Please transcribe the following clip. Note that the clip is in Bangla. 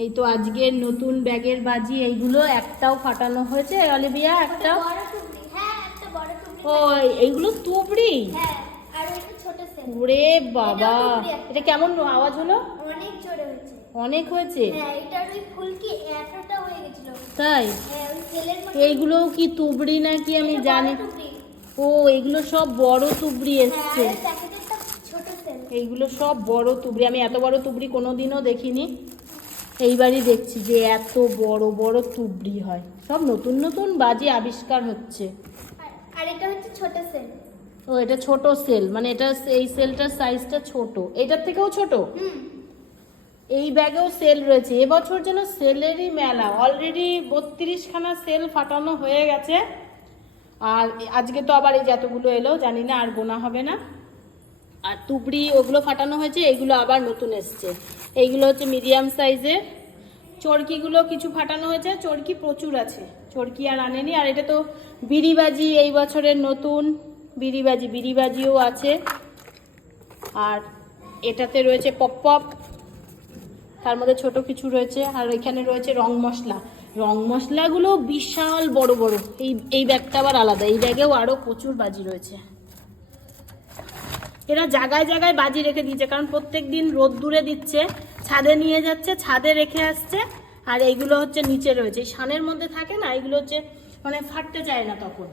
এই তো আজকের নতুন ব্যাগের বাজি, এইগুলো একটাও ফাটানো হয়েছে অলিভিয়া, একটাও? ও এইগুলো তুবড়ি? ওরে বাবা, এটা কেমন আওয়াজ হলো? অনেক জোরে হয়েছে। অনেক হয়েছে? হ্যাঁ, এটার ওই ফুলকি এতটা হয়ে গেছিল। তাই? হ্যাঁ, ওই তেলের মধ্যে। এইগুলো কি তুবড়ি নাকি আমি জানি? ও এগুলো সব বড় তুবড়ি এসছে। হ্যাঁ, প্যাকেটেরটা ছোট সেল। এইগুলো সব বড় তুবড়ি, আমি এত বড় তুবড়ি কোনোদিনও দেখিনি, এইবারই দেখছি যে এত বড় বড় তুবড়ি হয়। সব নতুন নতুন বাজি আবিষ্কার হচ্ছে। আর এটা হচ্ছে ছোট সেল। ও এটা ছোট সেল, মানে এটা এই সেলটার সাইজটা ছোট, এটার থেকেও ছোট। এই ব্যাগেও সেল রয়েছে, এবছর যেন সেলেরই মেলা। অলরেডি 32খানা সেল ফাটানো হয়ে গেছে, আর আজকে তো আবার এই যতগুলো এলো জানি না, আর গোনা হবে না। আর তুবড়ি ওগুলো ফাটানো হয়েছে, এইগুলো আবার নতুন এসছে। এইগুলো হচ্ছে মিডিয়াম সাইজের। চরকিগুলো কিছু ফাটানো হয়েছে, চরকি প্রচুর আছে, চরকি আর আনেনি। আর এটা তো বিড়িবাজি, এই বছরের নতুন বিড়িবাজি, বিড়িবাজিও আছে। আর এটাতে রয়েছে পপ পপ, তার মধ্যে ছোট কিছু রয়েছে। আর এখানে রয়েছে রং মশলা, রং মশলাগুলো বিশাল বড় বড়। এই ব্যাগটা আবার আলাদা, এই ব্যাগেও আরও প্রচুর বাজি রয়েছে। এরা জায়গায় জায়গায় বাজি রেখে দিয়েছে, কারণ প্রত্যেক দিন রোদ্দুরে দিচ্ছে, ছাদে নিয়ে যাচ্ছে, ছাদে রেখে আসছে। আর এইগুলো হচ্ছে নিচে রয়েছে, এই সানের মধ্যে থাকে না, এইগুলো হচ্ছে মানে ফাটতে চায় না তখন।